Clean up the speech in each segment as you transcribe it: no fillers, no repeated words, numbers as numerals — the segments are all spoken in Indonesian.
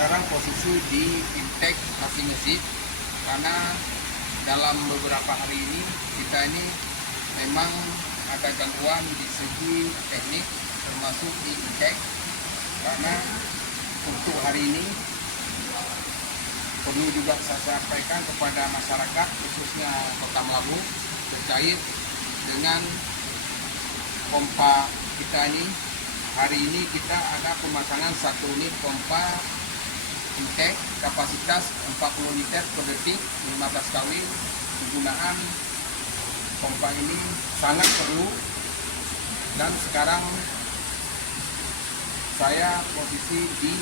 sekarang posisi di Fintech masih ngesip karena dalam beberapa hari ini kita ini memang ada gangguan di segi teknik termasuk di Fintech, karena untuk hari ini perlu juga saya sampaikan kepada masyarakat khususnya Kota Melabu terkait dengan pompa kita ini. Hari ini kita ada pemasangan satu unit pompa Fintech kapasitas 40 liter per detik 15 kW. Penggunaan pompa ini sangat perlu, dan sekarang saya posisi di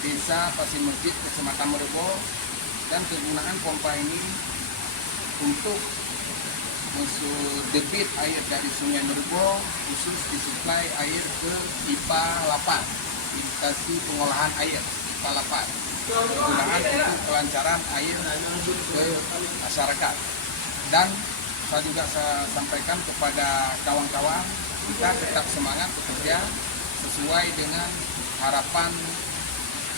Desa Pasir Masjid, Kecamatan Merebo, dan kegunaan pompa ini untuk debit air dari Sungai Merebo khusus disuplai air ke IPA 8, instalasi pengolahan air IPA 8, kegunaan untuk kelancaran air ke masyarakat. Dan saya sampaikan kepada kawan-kawan, kita tetap semangat bekerja sesuai dengan harapan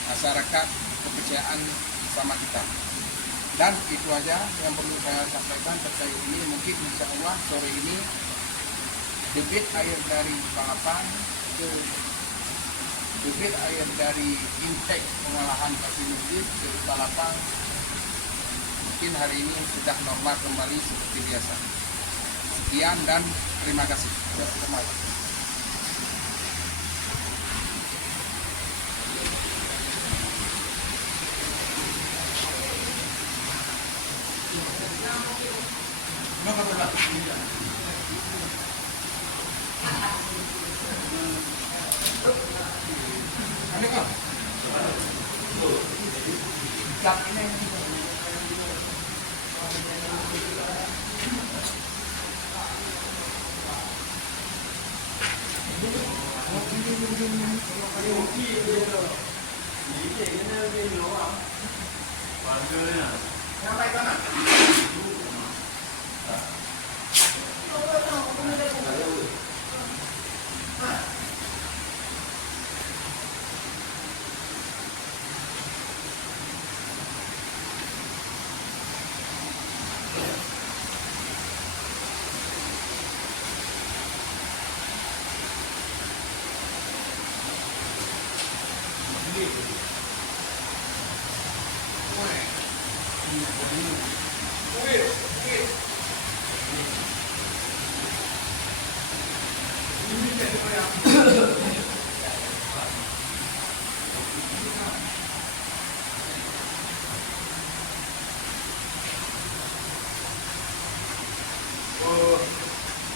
masyarakat, kepercayaan sama kita. Dan itu aja yang perlu saya sampaikan terkait ini. Mungkin insya Allah sore ini debit air dari Palapan ke debit air dari intake pengolahan Pasir Masjid ke Palapan mungkin hari ini sudah normal kembali seperti biasa. Sekian dan terima kasih.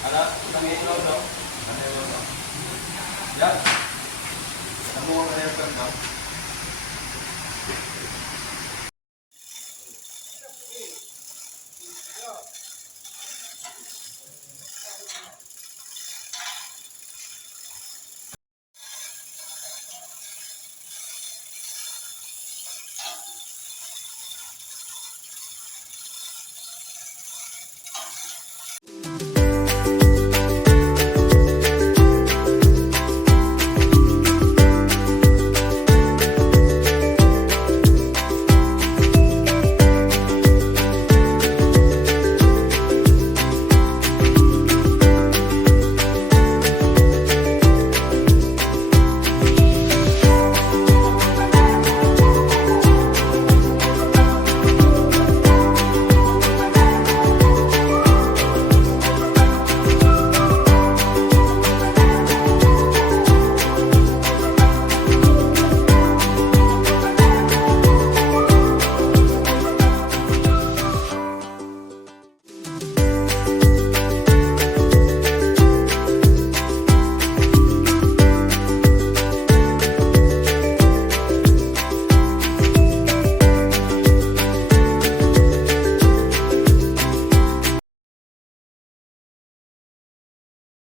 Ada utang itu dong. Ada. Ya. Kamu ada yang